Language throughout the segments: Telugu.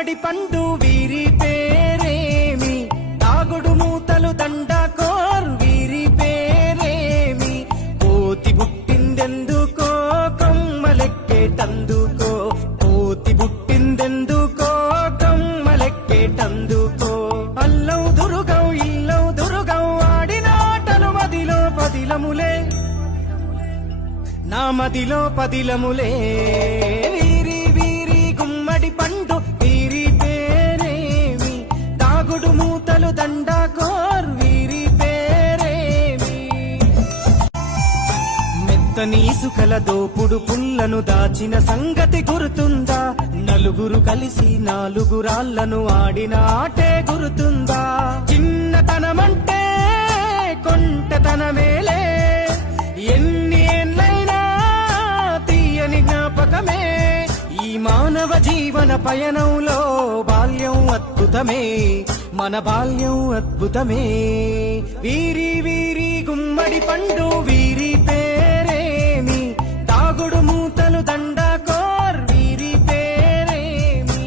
గుమ్మడి పండు వీరి పేరేమి? తాగుడు మూతలు దండ కోరు వీరి పేరేమి? కోతి పుట్టిందెందుకో కమ్మలెక్కేటందుకో? కోతి పుట్టిందెందుకో కమ్మలెక్కేటందుకో? అల్లం దురుగం ఇల్లం దురుగం ఆడినాటలు మదిలో పదిలములే. నా మదిలో పదిలములే. మూతలు దండాకోర్ వీరి పేరేమి? మెత్తని ఇసుకల దోపుడు పుల్లను దాచిన సంగతి గుర్తుందా? నలుగురు కలిసి నాలుగు రాళ్ళను ఆడిన ఆటే గుర్తుందా? మన పయనంలో బాల్యం అద్భుతమే. మన బాల్యం అద్భుతమే. వీరి వీరి గుమ్మడి పండు వీరి పేరేమి? తాగుడు మూతలు దండాకోర్ వీరి పేరేమి?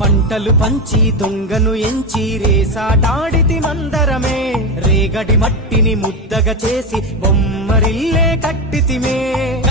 పంటలు పంచి దొంగను ఎంచి రేసాటాడితి మందరమే. రేగడి మట్టిని ముద్దగా చేసి బొమ్మరిల్లే కట్టితిమే